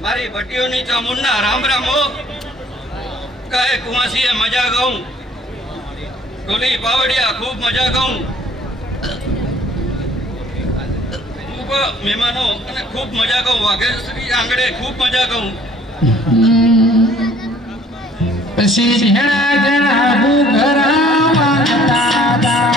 મારી ભટ્ટીઓની ચામુંડા રામ રામ હો કાય કુંવાસીએ મજા ગાઉં ઢોલી પાવડિયા ખૂબ મજા ગાઉં મહેમાનો અને ખૂબ મજા ગાઉં વાઘેશ્વરી આંગણે ખૂબ મજા ગાઉં પછી જણા જણા ભૂખરા દાદા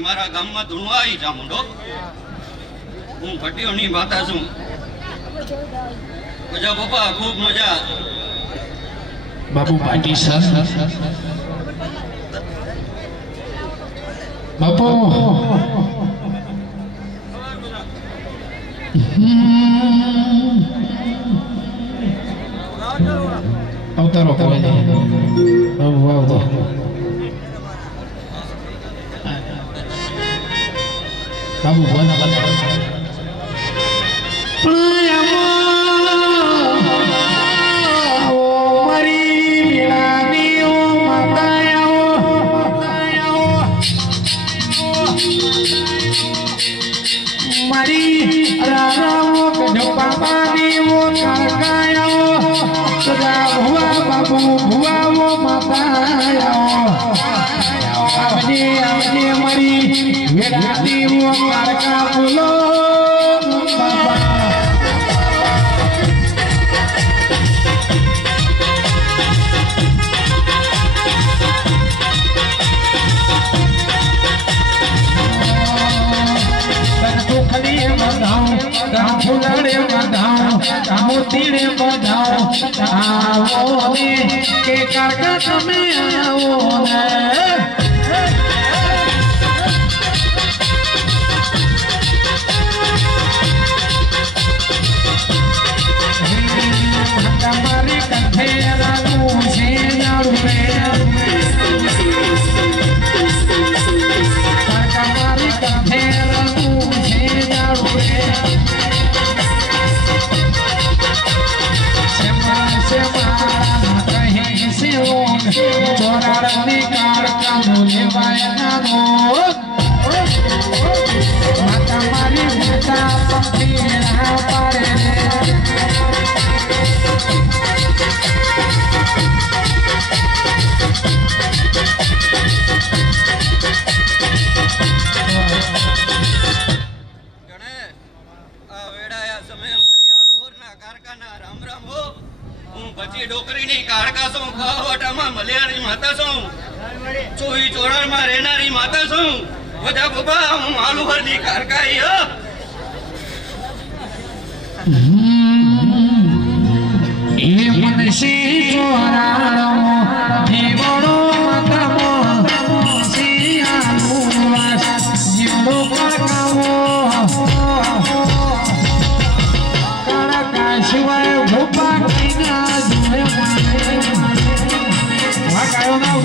મારા ગામમાં ધૂણો આવી ચામુંડો હું ભટ્ટીઓની માતા છું મજા પપ્પા ખૂબ મજા બાબુ પાટી સર બાપુ અવતારો કોઈ બાબુ બોલા મોતીને બધાઓ આવો ને કે કાકા તમે આવો ને તમારી કંઠે રાગું છે જાડું રે તમારી કંઠે રાગું છે જાડું રે ડોકરીની કાળકા છું ખાવટામાં મલિયાની માતા છું ચોવી ચોરામાં રહેનારી માતા છું બધા બાબા હું આલુહરની કારકાઈ એ મનસી ચોરાણો જીવડો મતમો સિયાનુવાસ જીવડો કાકાવો કાળકા શિવાય ભૂપા કીના જુએ વાકાયો ના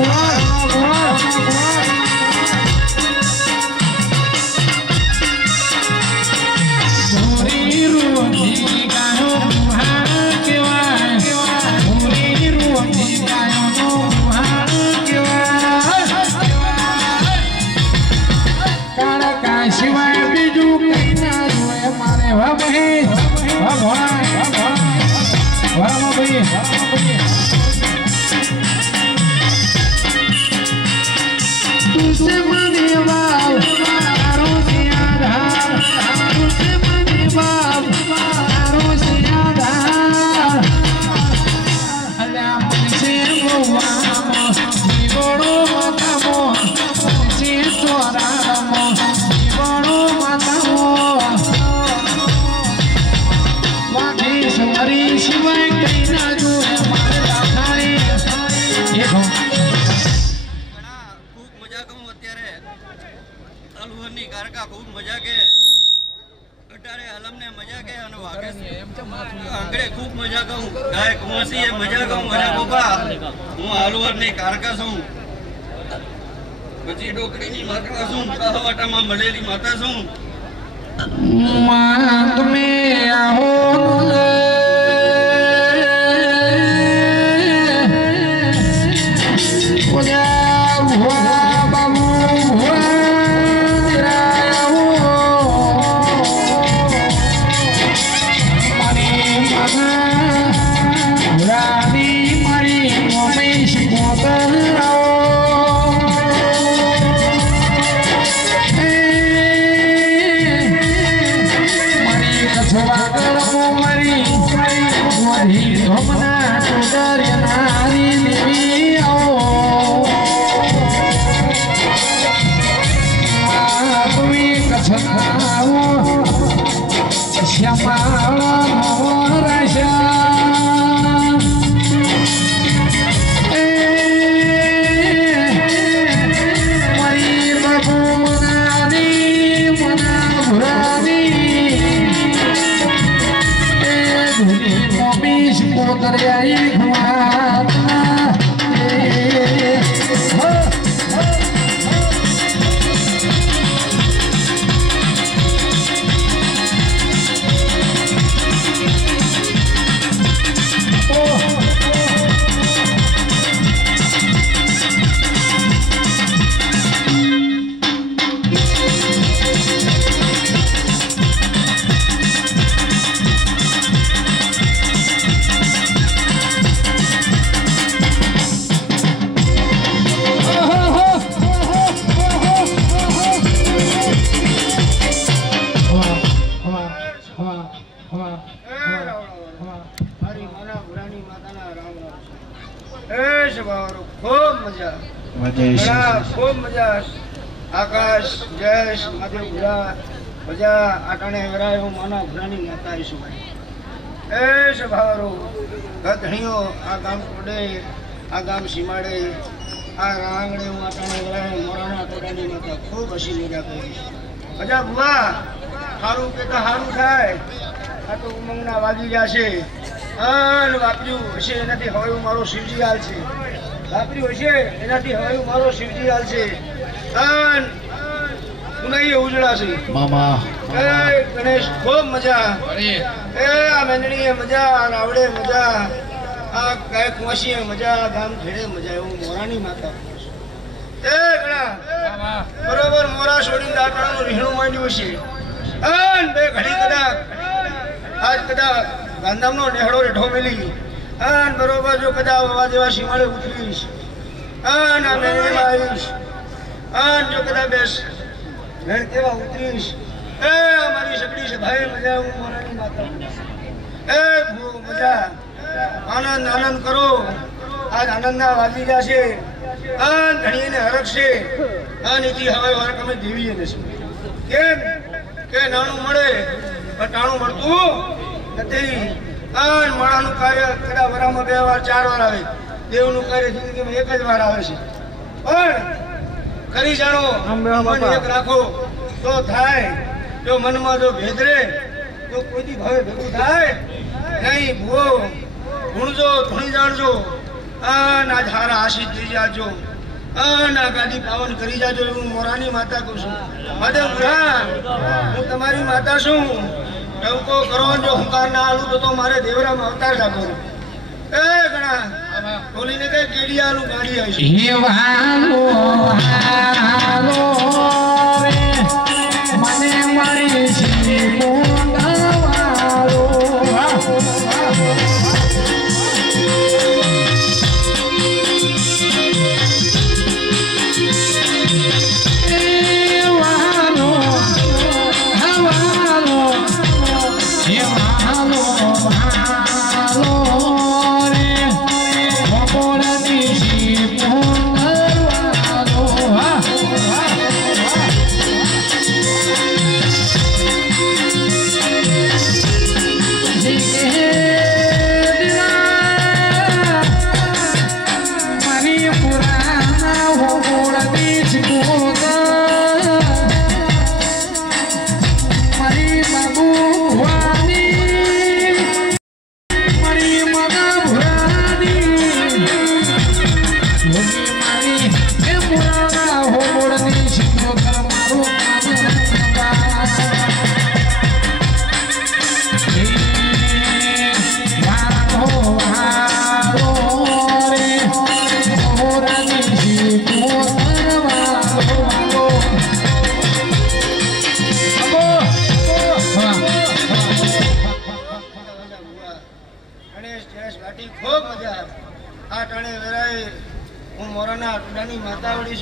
પછી ડોકરીની માતા છું, કાહવાટામાં મળેલી માતા છું. માંગ મે આવો ખૂબ મજા. આકાશ જયેશ મહાદેવ ભુરા મજા આટાણે વરાયો માના ભુરાની માતા ઈશુભાઈ એ સભારો ગધણીઓ આ ગામ કોડે આ ગામ સીમાડે આ રાંગડે હું આટાણે વરાયો મોરાના ટોડાની માતા ખૂબ હસી મજા કરી મજા ભુવા. સારું કેતા સારું થાય. આ તો ઉમંગના વાગી જશે. વાપર્યું હશે એનાથી હવે મારો શિવજી હાલ છે. વાપર્યું હશે એનાથી હવે મારો શિવજી હાલ છે. ઉજળાશે મામા. ગણેશ ખૂબ મજા. આ મેંદડીએ મજા, રાવડે મજા, આ ગાય કુંવાસીએ મજા, ગામ ખેડે મજા. એવું મોરાની માતા બરોબર. મોરા છોડીને દાંતણાનું રીહણું માંડ્યું છે. બે ઘડી કદાચ આજ કદાચ ગાંધામનો નેહડો રેઠો મેલી બરોબર. જો કદાચ વાવા જેવા સીમાડે ઉતરીશ આવીશ જો કદાચ બેસ ભેણ કેવા ઉતરીશ. અમારી સગડી છે ભાઈ મજા. હું મોરાની માતા મજા. આનંદ આનંદ કરો. આજ આનંદના વાગી જશે. ધણીને હરખશે. નીતિ હવે વારક અમે દેવીએ દેશું. કેમ કે નાણું મળે પણ ટાણું મળતું નથી. માણાનું કાર્ય કદાચ વરામાં 2 વાર 4 વાર આવે. દેવનું કાર્ય જિંદગીમાં 1 જ વાર આવે છે. પણ કરી જાણો, મન એક રાખો તો થાય. જો મનમાં જો ભેદ રહે તો કોઈથી ભાવે ભેગું થાય નહીં. ભૂવો ભૂણજો, ધૂણી જાણજો. ના હારા આશીષ દઈ જાજો. ના ગાદી પાવન કરી જાજો. હું મોરાની માતા કહું છું. મહાદેવ મુરા હું તમારી માતા છું. ટવકો કરો. જો હુંકાર ના આલું તો મારે દેવરામાં અવતાર જાગો. એ ગણા બોલીને કઈ કેડી આલું ગાડી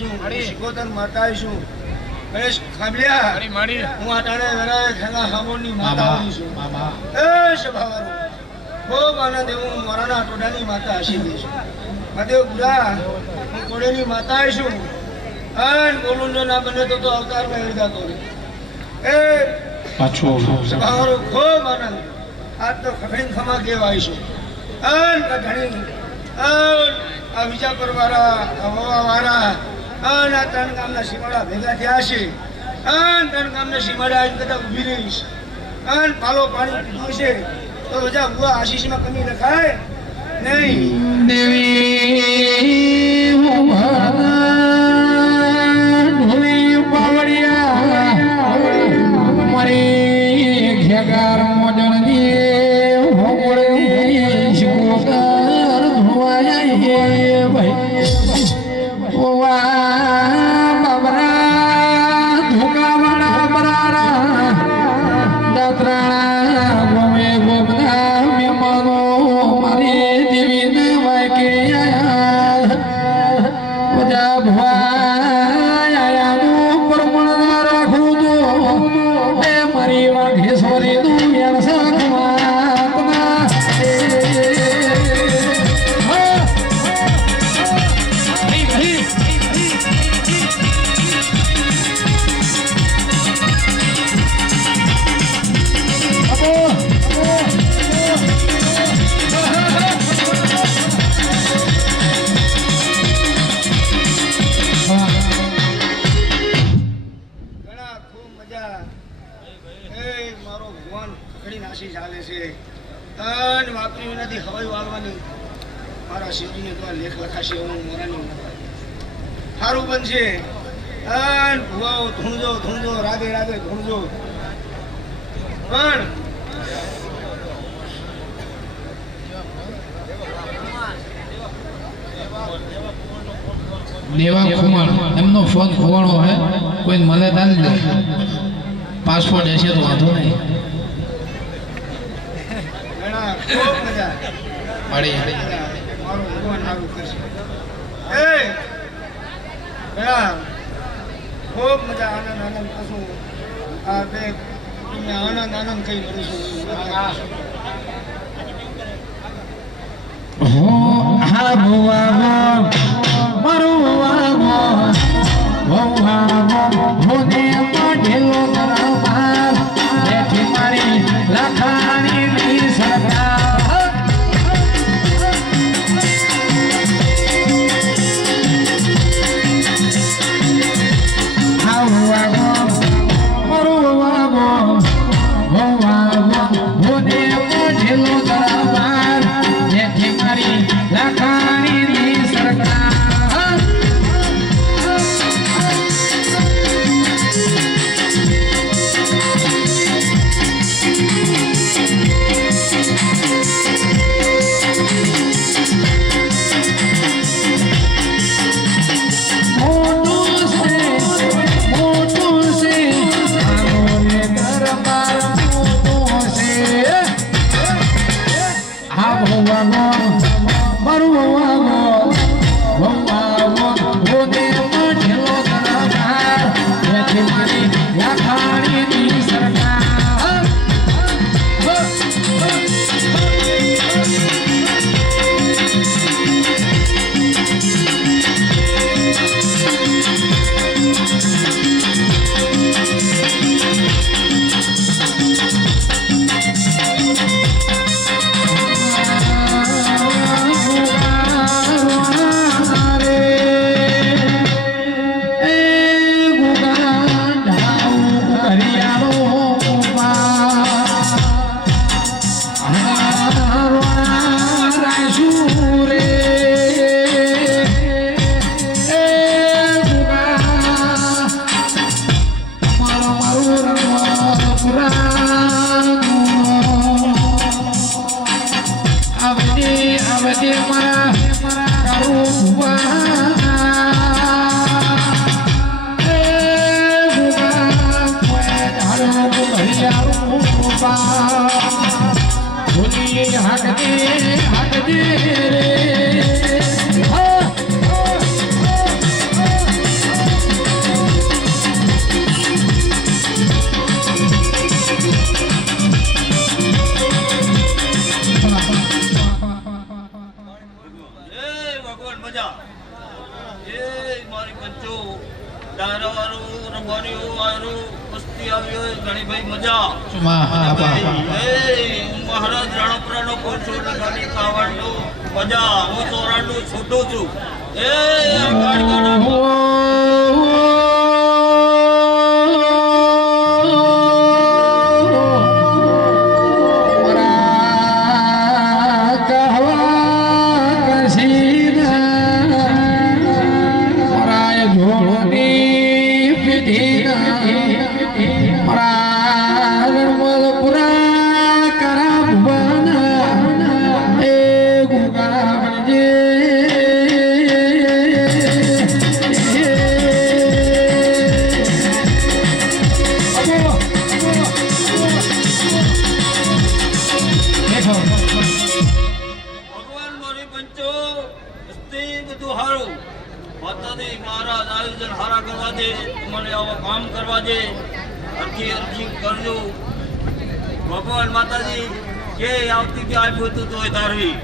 આવીશું શિકોતર માતા આવીશું ગણેશ ખાબલ્યા હું આ ટાણે વેરાય ખેલા હામોની માતા આવીશું એ સભાવાળો ખૂબ આનંદ હું મોરાના ટોડાની માતા હસી દઈશું મહાદેવ બુરા હું કોડેની માતા આવીશું અન બોલું જો ના બને તો અવતારમાં હેરગાતો રે એ પાછો સભાવાળો ખૂબ આનંદ આજ તો ખખડીને ખમા દેવા આવીશું અન ઘણી આ વિજાપુર વાળા હવા વાળા અન આ ત્રણ ગામના સીમાડા ભેગા થયા છે અન ત્રણ ગામના સીમાડા આવીને કદાચ ઊભી રહીશ અન પાલો પાણી પીધું છે તો બધા બુઆ આશીષમાં કમી રખાય નહીં દેવી ઢોલી પાવડિયા મારી ઘેગાર મોજણની હોમળી શિકોતર ધોવાય ભાઈ ઓવા બાબરા ધોકાવાળા બરારા દાત્રાણા ગોમે ગોમના મહેમાનો મારી દેવીને વાકે આયા બધા ભવાયાનું પ્રમાણ રાખું તો એ મારી વાઘેશ્વરી નું વ્યવસાય ચાલે છે અન વાપરી વિનાથી હવાઈ વાળવાની મારા શિવજીને તો લેખ લખાશે હું મોરાની સારું બનશે અન ભુવાઓ ધૂણજો રાગે રાગે ધૂણજો પણ દેવા કુમાર એમનો ફોન ખોવાણો હે કોઈ મળે તાલી દે પાસપોર્ટ હશે તો વાંધો નહીં ખૂબ મજા મળી મારું ભગવાન સારું કરશે એ ખૂબ મજા આનંદ કરશું આ બે આનંદ કઈ કરું છું હા ભુવા મારું ભોને ઢેલો દરબાર બેઠી મારી લખાણી સરકાર ભોને ઢેલો દરબાર બેઠી મારી લખાણી સરકાર જો આયરો મસ્તી આવી હોય ઘણી ભાઈ મજા મહારાજ રાણપરાનો કોચો ગાડી ખાવાનો મજા હું ચોરાડું છૂટું છું એ ભગવાન માતાજી કે આવતી કે આપ્યું હતું તો ધારવી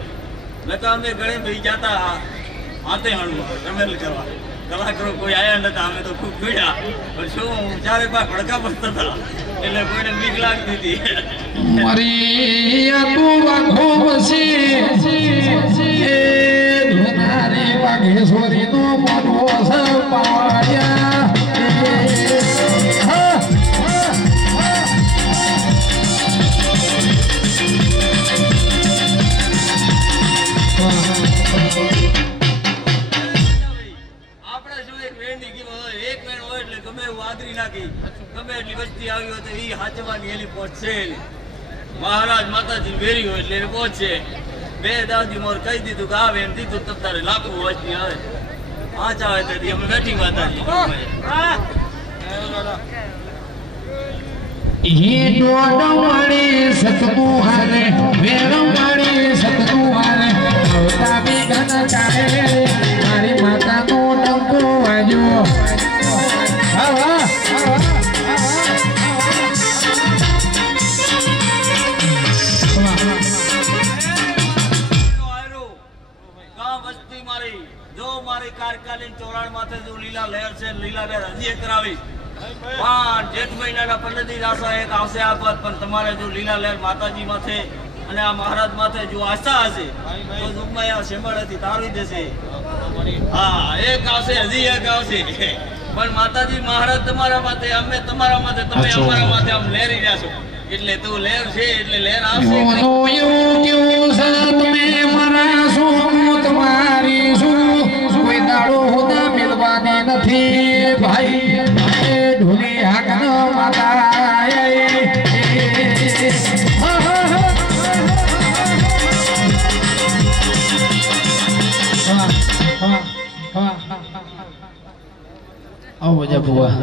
નકા અમે ગણે ભાઈ જતા હાથે હણવું રમેલ કરવા કલાકારો કોઈ આયા નતા અમે તો ખૂબ જોયા પણ શું ચારે પા ભડકા બસતા હતા એટલે કોઈને બીક લાગતી હતી મારી તું વાઘો બસી એ ધુનારી વાઘેશ્વરી નો મનો સપાયા મહારાજ માતાજી વેરી હોય એટલે પહોંચે બે દાદી મોર કહી દીધું કે આવે એમ દીધું તબ તારે લાખો વાંચની આવે પાંચ આવે તેથી અમે બેઠી માતાજી સતનું હાલે વેરવાણી સતનું હાલે મારી માતાનો ડંકો વાગ્યો ચોરાણ માથે જો લીલા લહેર છે લીલા લહેર હજી કરાવી પણ જેઠ મહિનાના 15 દિવસ આશા એક આવશે આફત પણ તમારે જો લીલા લહેર માતાજી માથે અને આ મહારાજ માથે જો આશા હશે તો દુઃખમાં આ શેમળથી તારવી દેશે હા એક આવશે હજી એક આવશે પણ માતાજી મહારાજ તમારા માથે અમે તમારા માથે તમે અમારા માથે આમ લહેરી રહ્યા છો એટલે તું લહેર છે એટલે લહેર આવશે તમારી શું કોઈ દાડો હોતા મિલવાની નથી ભાઈ ઢોલી હાકન માતા આવો જા બુઆ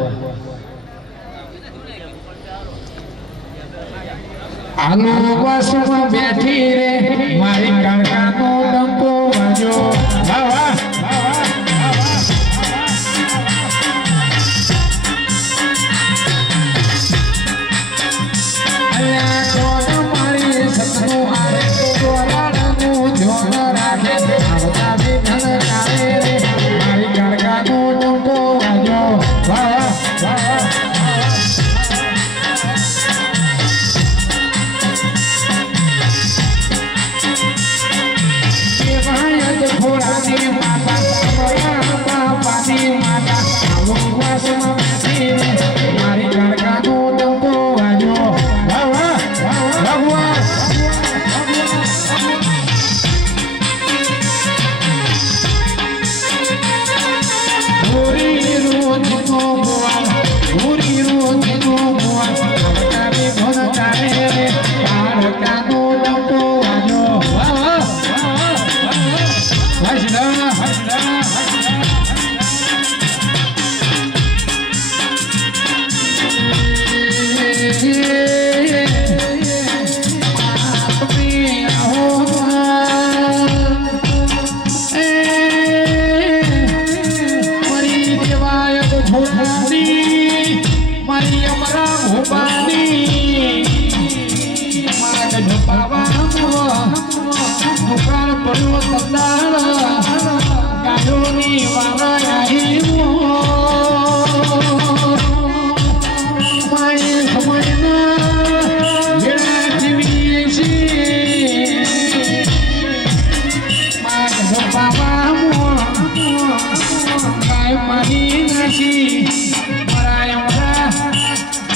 આલુ બસમાં બેઠી રે મારી કાળકાનો ડંકો વાજો વાહ અલ્યા કોણ મારી સતનું હારે તો રાડનું જોન રાખે આવતા વિઘન કારે રે મારી કાળકાનો ડંકો વાજો વાહ ઘોડાની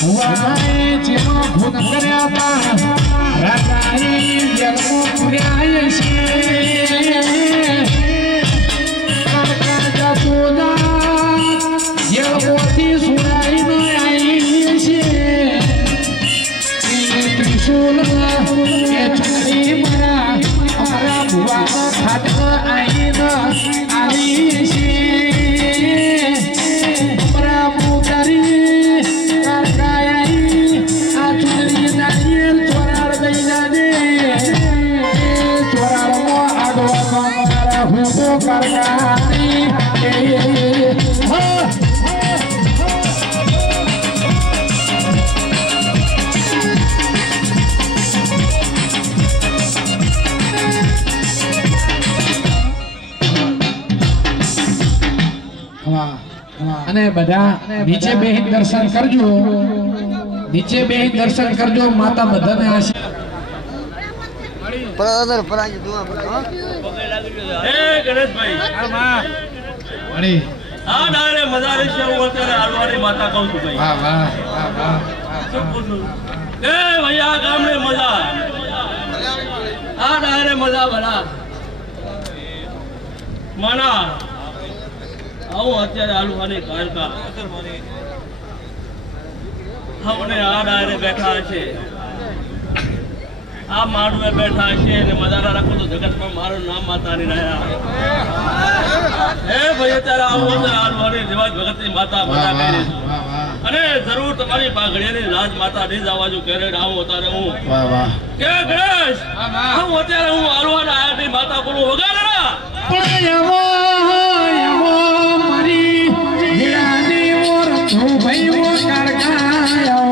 વાય જેનો ભૂત કર્યા તા રાજાએ જન્મો પુર્યા છે કાકા જપોદા યવતી સુરાઈ નો આવી છે ત્રિશુલ એ છોડી મારા અમારા ભુવા ખાટમાં આવીને આવી છે અને બધા નીચે બેહી દર્શન કરજો નીચે બેહી દર્શન કરજો માતા બધાને પરાદર પરાજ દુઆ કરો એ ગણેશભાઈ મળી આ ડાયરે મજારે છે હું અત્યારે આલવારી માતા કહું છું ભાઈ વાહ વાહ વાહ વાહ શું પૂછું એ ભાઈ આ ગામને મજા આ ડાયરે મજા ભલા માના આવું અત્યારે આલુવાની કાયકા આપણે આ ડાયરે બેઠા છે આ માડવે બેઠા છે અને મજાના રાખો તો જગતમાં મારું નામ માતાની રહ્યા હે ભાઈ અત્યારે આવું અત્યારે આલવાની રિવાજ ભગતની માતા મજા કરી અને જરૂર તમારી પાઘડીની લાજ માતા નહીં જવા જો કેરેડ આવું અત્યારે હું વાહ વાહ કે ગણેશ હું અત્યારે હું આલવાના આયાની માતા બોલું વગાડના પણ એવો મારી હીરાની ઓર તું ભાઈ ઓ કાળકાયો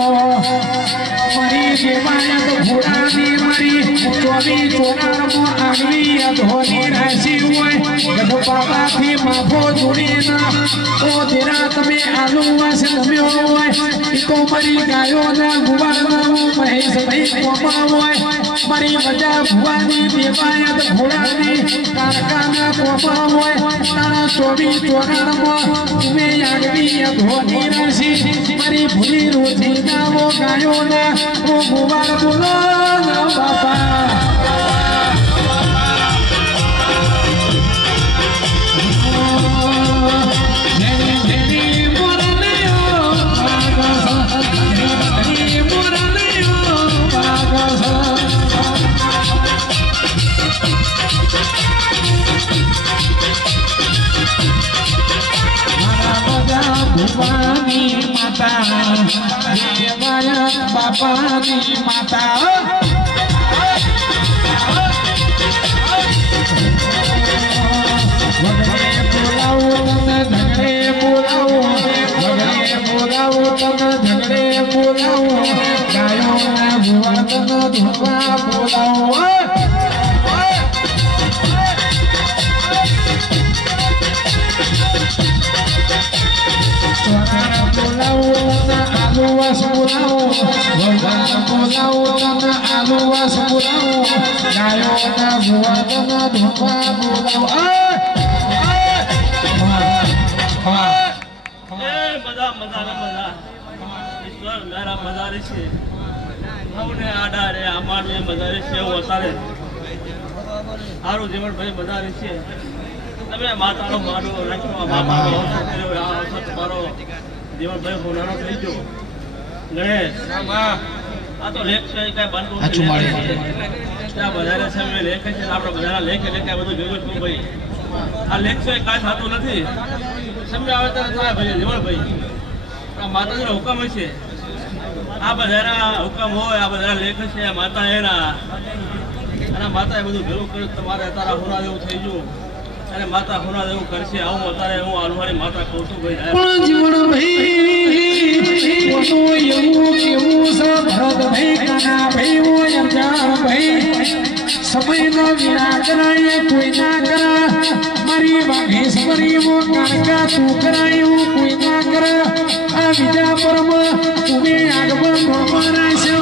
મારી દેવાયા તો ઘોડાની મારી ચોવી ચોરામાં આગવી ધોની રાશિ હોય ગઢ પાપાથી માફો જોડીના ઓ તેરા તમે આલુ વાસ ગમ્યો હોય ઈ તો મારી ગાયોના ગુવાના મહેશભાઈ કોમા હોય મારી મજા ભુવાની દેવાયા તો ઘોડાની કારકાના કોમા હોય તારા ચોવી ચોરામાં તમે આગવી ધોની રાશિ મારી ભૂલી રોજી નાવો ગાયોના ઓ ગુવાર બોલો ના બાપા ભુવાની માતા દેવાયા બાપાની માતા વગડે બોલાવો તને ઝગડે બોલાવો વગડે બોલાવો તને ઝગડે બોલાવો ગાયોના ભુવા તને ધોવા બોલાવો આલુવાસ બોલાવો ભગવાન બોલાવો તને આલુવાસ બોલાવો ગાયોના ભુવા તને ધોવા બોલાવો મજા મજા મજા ઈશ્વર મારા મજારી છે અમને આડા રે અમારું મજારી છે એવું અત્યારે સારું જીવન ભાઈ મજારી છે તમે માતાનો મારો લક્ષ્મણ મારો મારો જીવનભાઈ હોનારો થઈ ગયો ગણેશ આ તો લેખ છે કઈ બનતું ત્યાં વધારે સમય લેખ છે આપણે બધા લેખ બધું ભેગું છું ભાઈ આ લેખ છે કાંઈ થતું નથી સમય આવે ત્યારે થાય ભાઈ જીવનભાઈ આ માતાજીનો હુકમ છે આ બધાના હુકમ હોય આ બધા લેખ છે માતા એના અને માતાએ બધું ભેગું કર્યું તમારે તારા હોના જેવું થઈ ગયું અને માતા હોના જેવું કરશે આવું અત્યારે હું આલવારી માતા કહું છું ભાઈ જીવન ભાઈ એવું કેવું છે ભરત ભાઈ કાના ભાઈ ઓ અરજાણ ભાઈ સમયનો વિના કરાય કોઈ ના કરા મારી વાઘેશ્વરી ઓ કાણકા તું કરાય કોઈ ના કરા આ બીજા પરમ તુમે આગમન મારા છે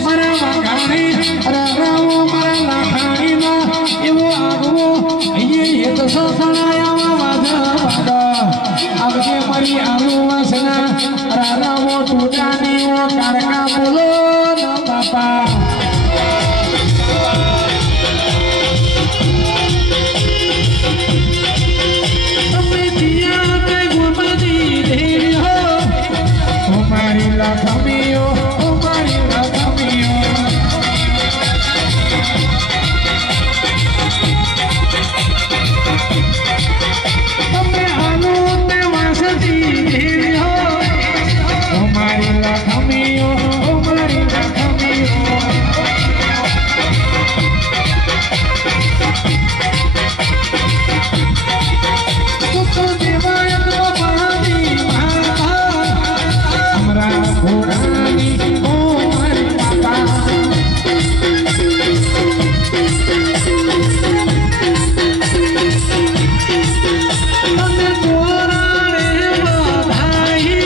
મારા વાઘાણી રાવો મારા લાખાણીના એવો આગવો એ તો સસણાયા વાધા વાગા આવજે મારી આલુ વાસના રારાવો ટૂટાની લખમીઓ મારી લખમીઓ તમે આનું તે વાસતી દેવી હો મારી લખમીઓ મારી લખમીઓ તો દેવાય તો મારી हमरा ભોળાની ઓ મારી માતા તને તોરાણે વધાઈ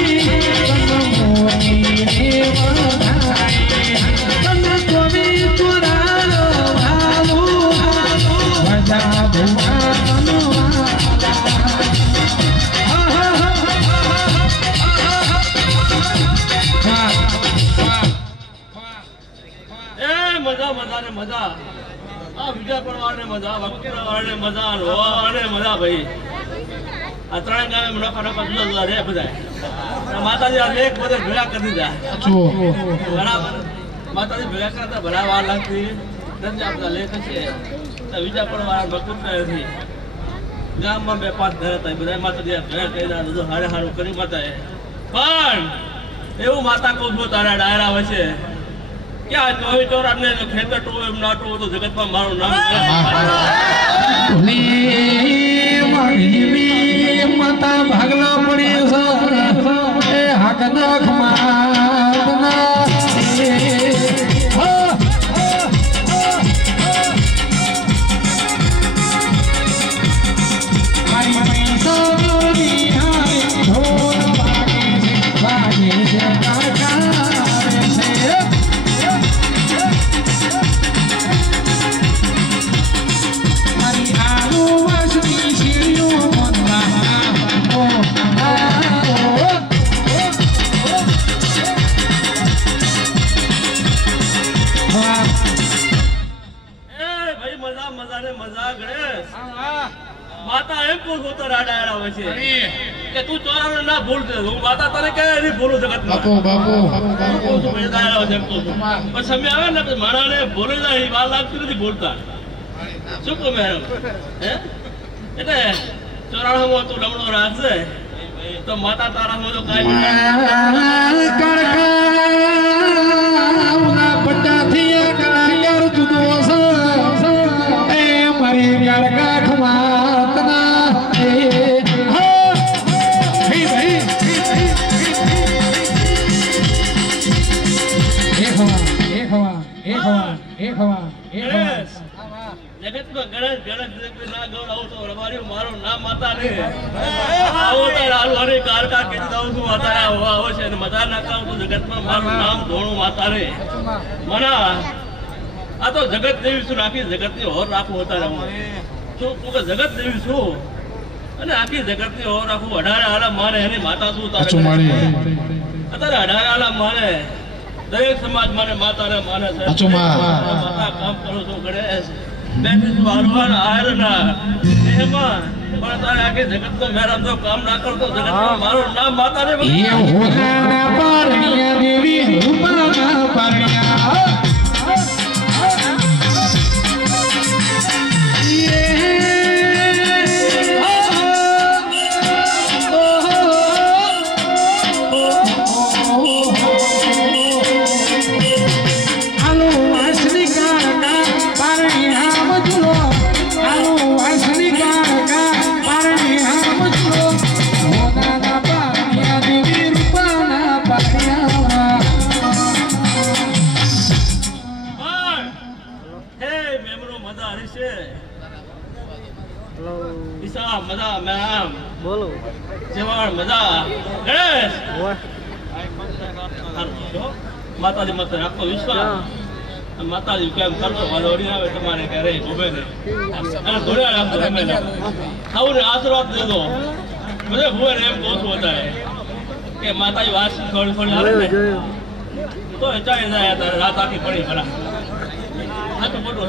તને મોતીને વધાઈ તને તોવી તોરાળો ભાલો વજા ભુવા મજા ને મજા આ બીજા પડવાને મજા વકીલાને મજા રોવાને મજા ભાઈ આ ત્રણ ગામે નફા નફા જુદા જુદા રે બધા માતાજી આ લેખ બધા ભેગા કરી દીધા બરાબર માતાજી ભેગા કરતા ભલા વાર લાગતી નથી આપણા લેખ છે બીજા પડવાના વકીલ નથી ગામમાં 2-5 ઘર હતા બધા માતાજી ભેગા કરી દીધા બધું હારે હારું કરી માતાએ પણ એવું માતા કહું છું તારા ડાયરા હોય છે क्या कोई तो आपने खेतर टो एम ना टो तो जगत में मारो नाम नी मारी माता भागला पड़ी ए हक नख मारना मारी पैसा नी हाय ढोल वागे से कारखाने से माता एम को होता राडायरा હોય છે કે તું ચોરાને ના ભૂલતે હું માતા તને કે નહીં ભૂલું જગત માં બાપુ તું બેદાયરા છે તો પણ સમય આવે ને મારાને ભૂલે જાય વાર લાગતી નથી ભૂલતા શું કહું મેડમ હે એટલે ચોરાણમાં તું લમણો રાખશે તો માતા તારામાં તો કાઈ કડકા પટાથી કળાયર જુદો છે એ મારી કડકા ખમાતના जगत में गणेश गणेश ना गौरव तो रमारियो मारो नाम माता ने आओ तार आलू हरे कार का के दाऊ तू माता हुआ हो छे मजा ना काऊ तो जगत में मारो नाम धोणो माता रे मना आ तो जगत देवी सु राखी जगत ની હોર રાખો હોતા રહો તો તું કે જગત દેવી છું અને આખી જગત ની હોર રાખો 18 આલા મારે એની માતા શું તારે અત્યારે 18 આલા મારે દરેક સમાજ માને માતા રે માને છે માતા કામ કરો છો ગણેશ બેઠી તું હારવાન હારના એમાં પણ તારે આખી જગત તો મેરા તો કામ ના કરતો જગતમાં મારું નામ માતા રે એ હોના પારણિયા દેવી રૂપના પારણિયા मजा मैम बोलो जवान मजा गणेश माता जी मत आपको विश्वास माता जी केम करतो वालोड़ी आवे तुम्हारे घरे घूमे ने અને દોડ્યા રાખો તમે સૌને આશીર્વાદ દે દો મને ભુવન એમ કહું છું અત્યારે કે માતાજી વાત થોડી થોડી આવે ને તો ચાઈ જાય રાત આખી પડી ભલા આ તો મોટો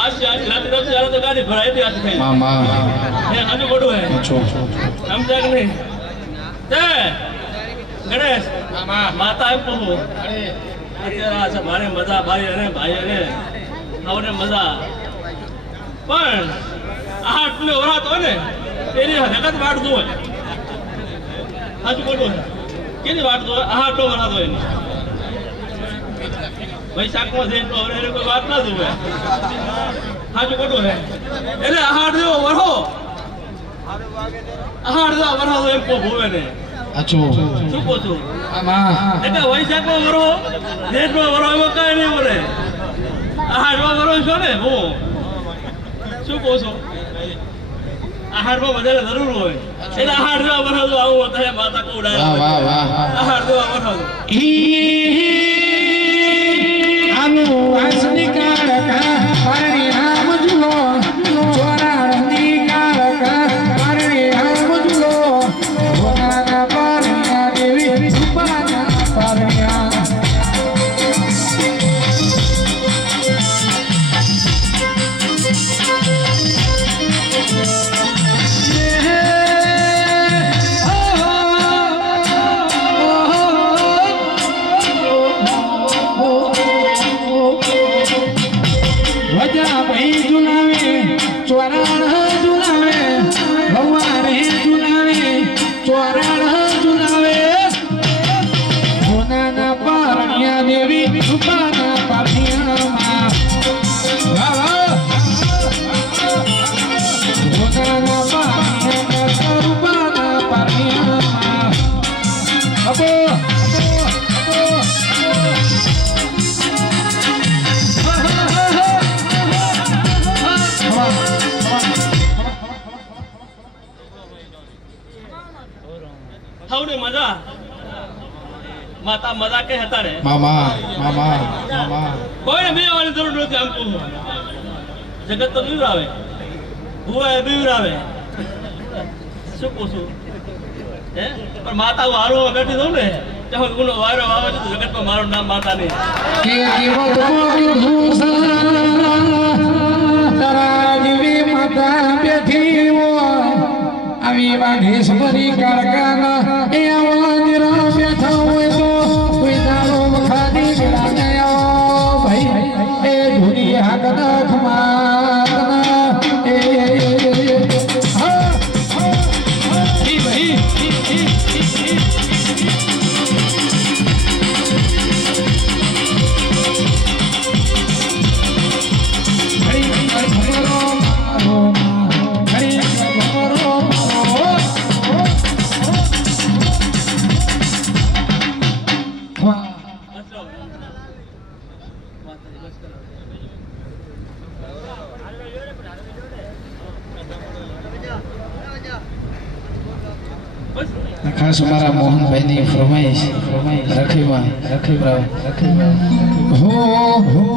आज रात तो गाड़ी भराई थी आज मामा ये आज बोलो है समझा कि नहीं ते ગણેશ માતા એમ કહું અત્યારે આ મારે મજા ભાઈ અને સૌને મજા પણ આટલું ઓરાત હોય ને એની જગત વાળતું હોય સાચું ખોટું કેની વાળતું હોય આટલો વરાત હોય એની વૈશાખમાં છે તો હવે કોઈ વાત ના જોવે સાચું ખોટું છે એટલે આહાર જેવો વરહો આહાર જેવો વરહો એમ કો ભોવે ને શું કહો છો એટલે વૈશાખમાં વરો જેઠમાં વરો એમાં કઈ નહીં બોલે આહારમાં વરો છો ને હું શું કહો છો આહારમાં વધારે જરૂર હોય એટલે આહાર જેવા વરસાદ આવું હતા માતા કો ઉડાડે આહાર જેવા વરસાદ આનો વાસની કાળકા પારણી રામ જુલો ચોરાળની કાળકા પારણી રામ જુલો વનાના પારણ્યા દેવી રૂપાના પારણ્યા માતા મજા કે હતા રે મામા મામા મામા કોઈ બે વાળી જરૂર નથી આમ કહું જગત તો બીવરાવે ભૂવા બીવરાવે શું પૂછું હે પણ માતા હું હારો બેઠી દઉં ને ત્યાં ગુનો વાયરો આવે છે તો જગતમાં મારું નામ માતા નહીં કે એવો તો તારા જેવી માતા બેઠી હોય આવી વાઘેશ્વરી કાળકાના એ આવા નિરા બેઠા હોય તો કોઈ દારો વખાની ગળાયો ભાઈ એ ધુનિયા કનખ માતના એ હા ઈ ભાઈ ખાસ અમારા મોહનભાઈની ફરમાઈશ રખીમાં હો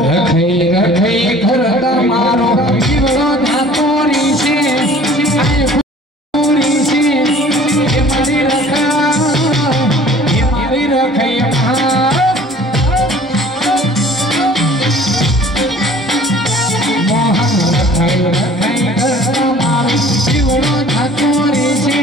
રખઈ ઘરડા મારો જીવડો ધાતોરી છે આય પૂરી છે એ મારી રખઈ મોહન રખઈ ઘરડા મારો જીવડો ધાતોરી છે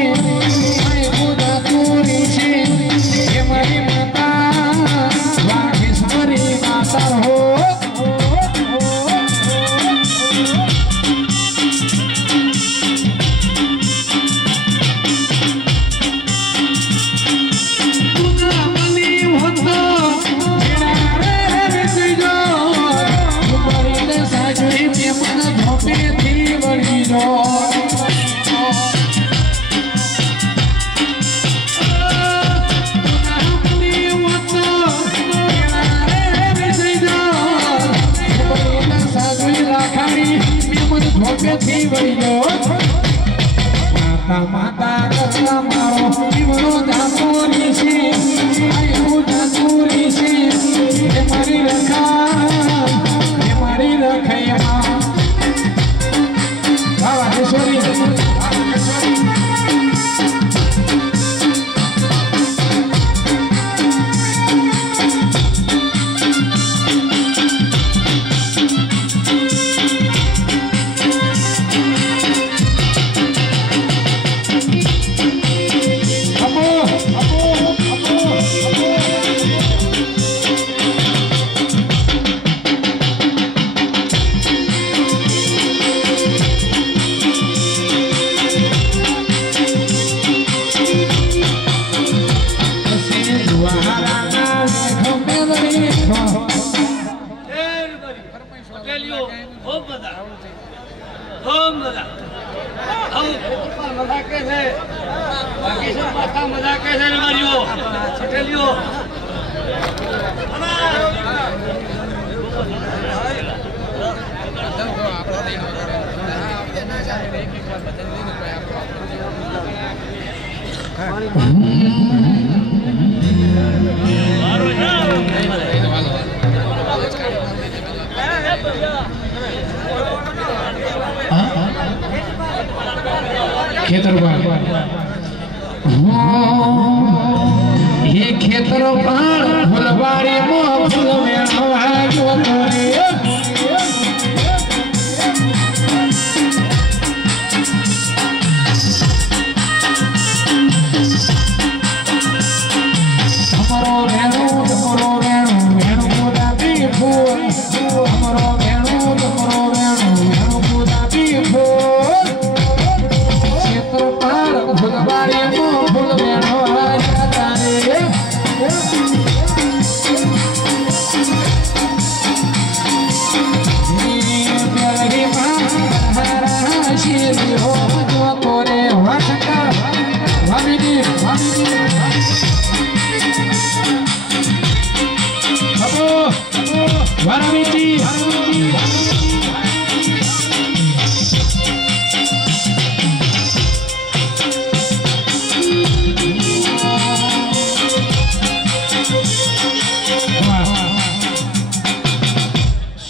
માતા કચલા મારો જીવનો ધાતોરી છે આયુ ધાતોરી છે એ મારી રખૈયા બાબા કિશોરી પટેલીઓ ખૂબ બધા ખૂબ બધા મજા કે છે બાકી શું પાછા મજા કે છે મારીઓ પટેલીઓ खेतर ये खेतर फुलबाड़ी में फूल में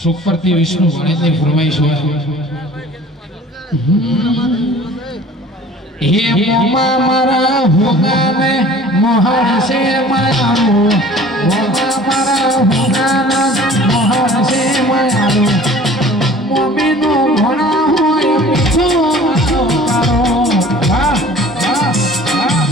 सुखप्रति विष्णु गणेश ने फरमाइश हुआ हे मोमा मारा होगा में मोहर से मारो मोमा मारा होगा मोहर से मारो मोमिनो भणा होय पीछो करो वाह वाह वाह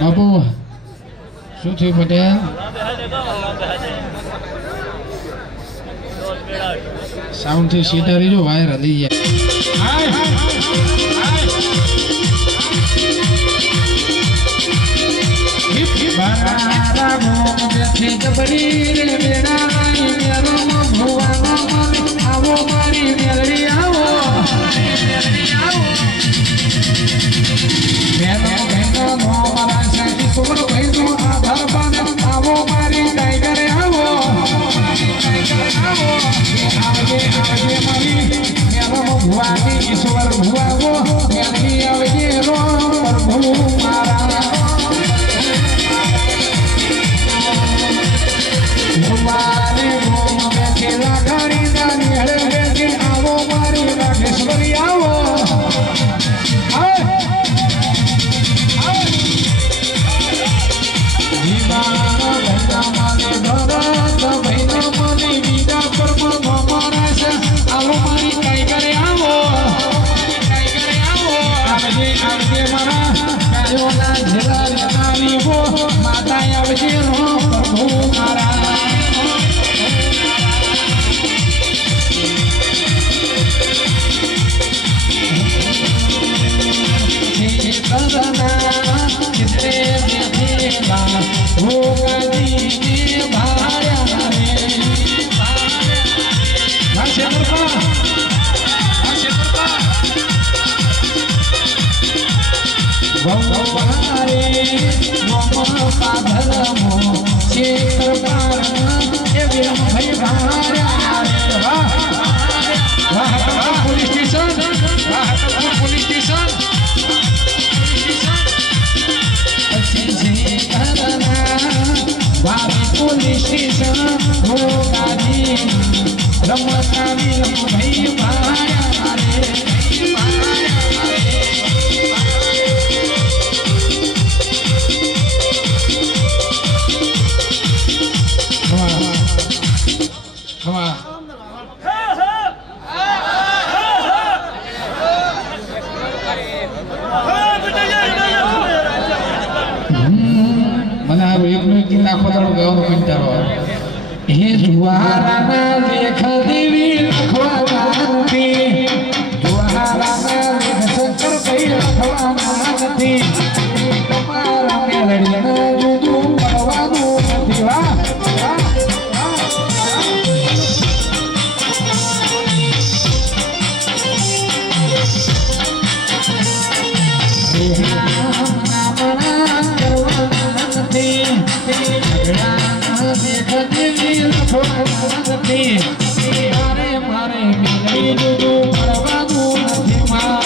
बाबू शू थी पटेल साउंड थी सीटा जो वायर हली ईश्वर भुआ वो प्रभु मारा भुआरे घूम बैठेला घड़ी दानी हरे बेटी आवो मारी राघेश्वरी आवो दीवाना भैया माने भरत भैया माने वीरा प्रभु मारा से आवो मारी कई करे आवो आवजे मारा कायोना झेला नानी वो माता आवजे रो प्रभु मारा करना कितने मिलेगा होगा दीने भाया रे भाषा भगवारे मोम पाधरमो शेखर पारण एवं भई भारा रे वाह police station police station police station होगा जी रमतानी भई भाया रे મારું એકનું એક ગીત આખો દાડો ગાવાનો કંટાળો આવે. હે જુવારાના લેખ દેવી લખવાના નથી, જુવારાના લેખ શંકર કઈ લખવાના નથી, તમારા મેલડીને જુદું પડવાનું નથી. વાહ મારે મેલડી જુદું પડવાનું નથી માં.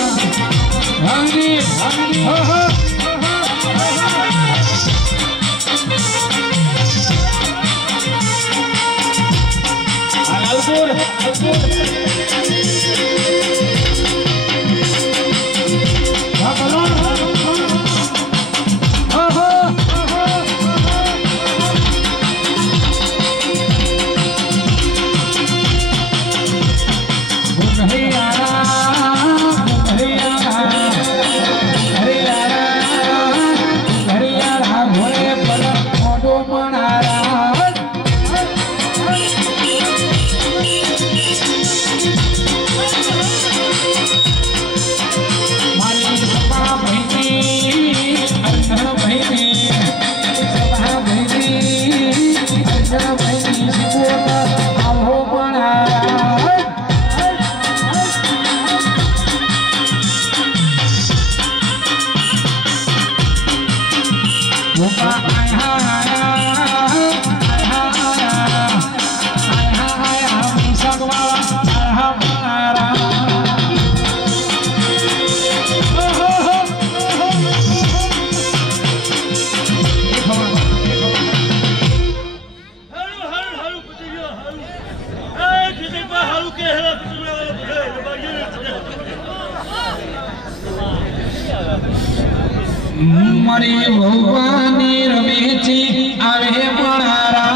મારી ભગવાનની રમેશી આવે મારા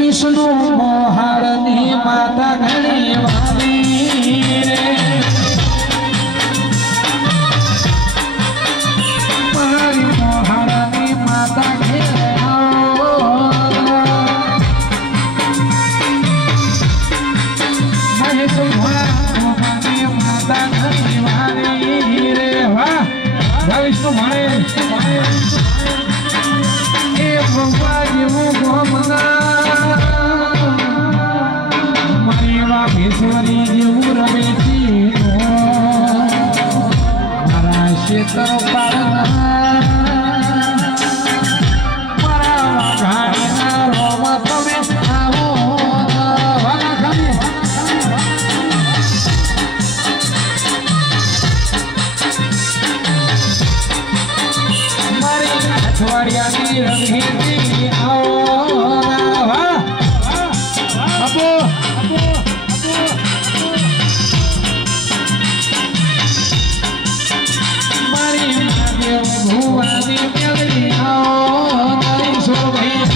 વિષ્ણુ મોહારની માતા ઘણી વાલી રે મારી મોહારની માતા ઘેરે મને સુભાની માતા ઘણી વાલી રે. વાહ વિષ્ણુ મળે એ ભગવાન જેવું ગોમના ઈશ્વરી જેવું રમેશી મારા ક્ષેત્ર પાડના મારા ઘાટના રોમાં તમે આવો મારી અઠવાડિયાની રમેશી આવો આપો ભુવાની મેળવી આવો તારી સોભાઈ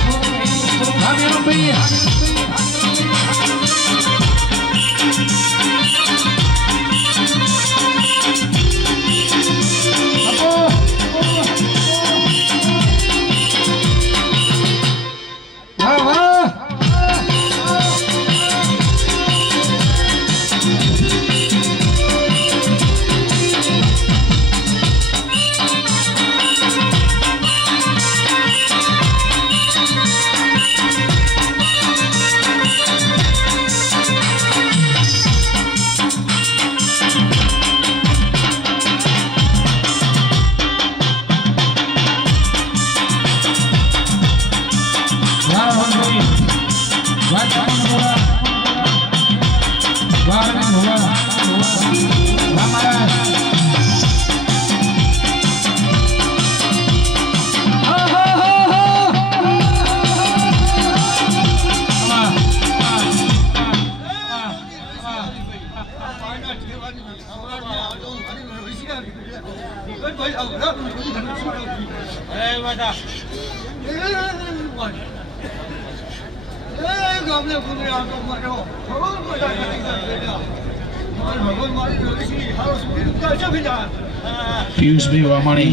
પિયુષ ભાઈ વામાણી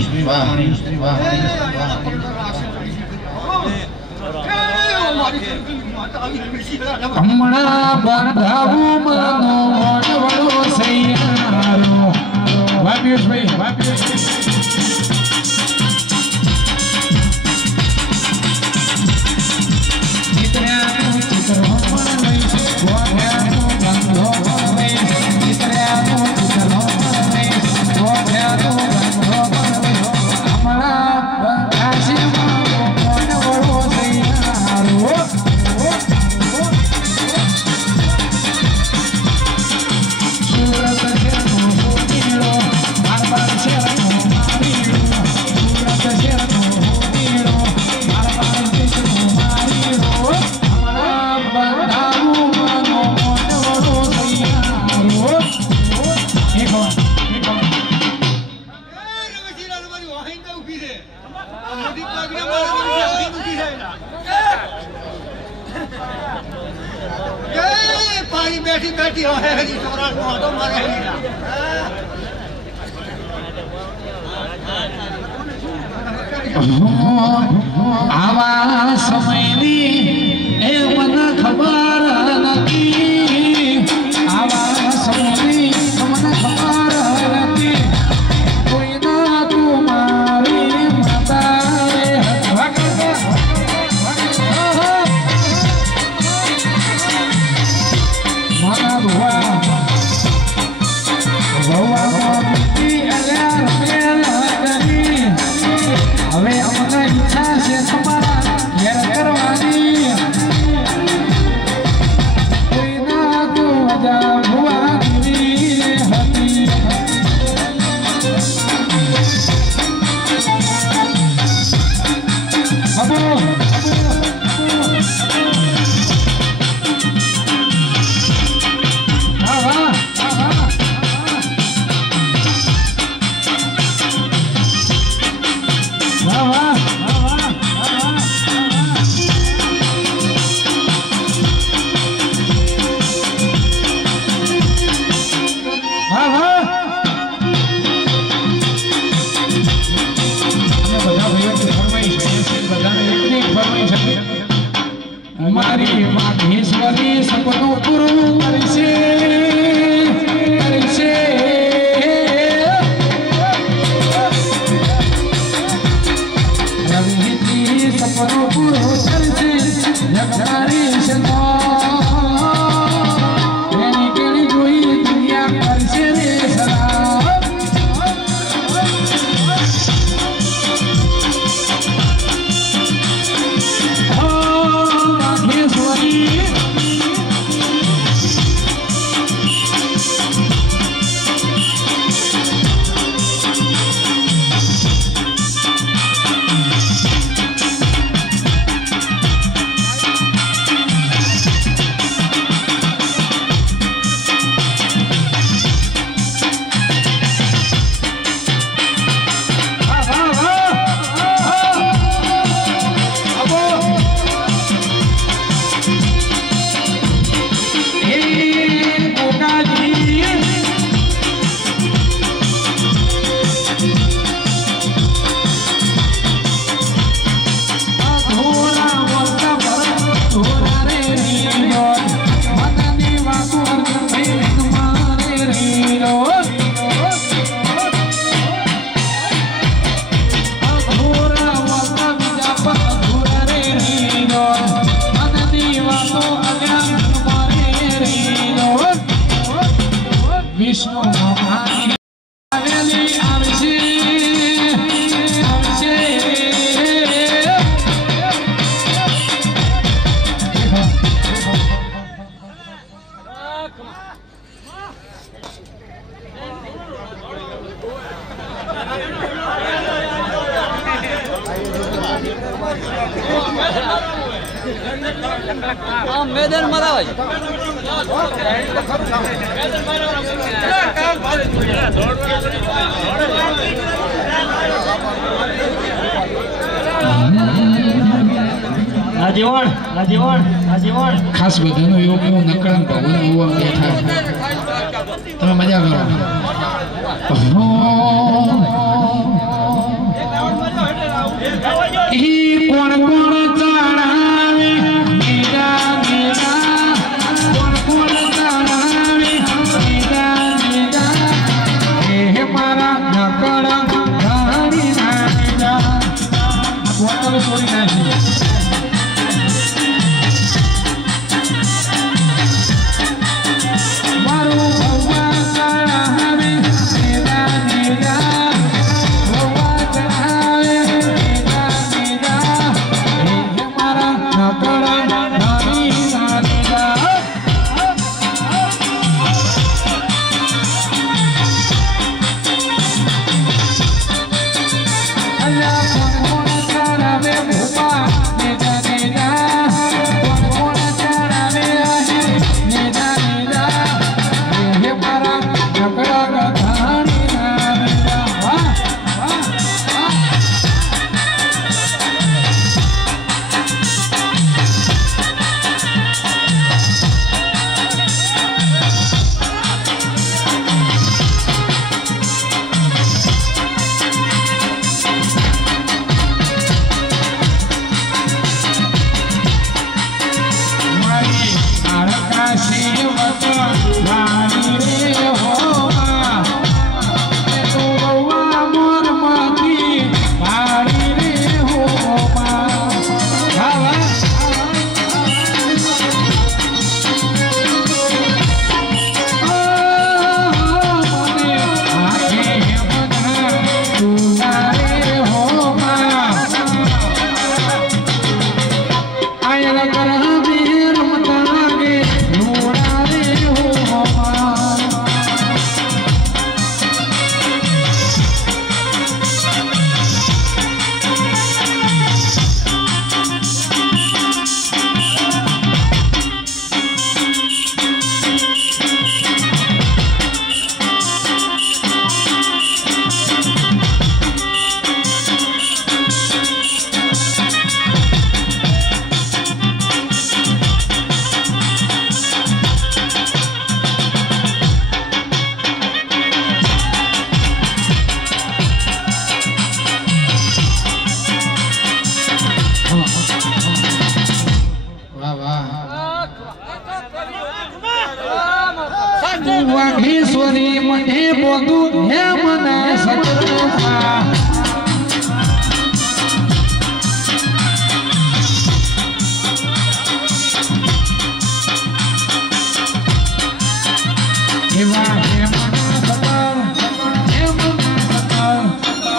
હમણાં બંધાવું મનો મોટવડો સૈયારો વાહ પિયુષભાઈ વાહ પિયુષભાઈ બેઠી બેઠી હોય છોકરા મોટો મારે આવા સમયની એ મને ખબર નથી આવા સમયની મને ખબર નથી કોઈના તું મારી માતા મારા ભુવા હવે અમને ઈચ્છા છે તમારા ઘેર કરવાની કોઈના તો મજા ભુવાની હતી મારી માધેશ્વરી સપનું પૂરું કરશે કરશે રવિજી સપનું પૂરું કરશે જગતારી એની કેળી જોઈ દુનિયા કરશે રે સલામ મેદાન મરાવા છે ખાસ બધાનો યોગ હું નકળંગ ભગવાન હોવા બેઠા તમે મજા કરો ઈ કોણ કોણ ચડાવે મેરા મેરા કોણ કોણ ચડાવે મેરા મેરા હે મારા નકળંગ ઘાણી નાજા બોતલ છોડી નાખી વાઘેશ્વરી મને બોધું હે મને સતરપા એવા હે મને સતર હે મને સતર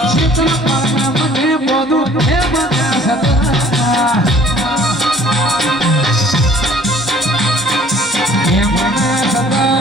ક્ષેત્રપાળના મને બોધું હે મને સતરપા હે મને સતર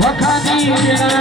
વખાની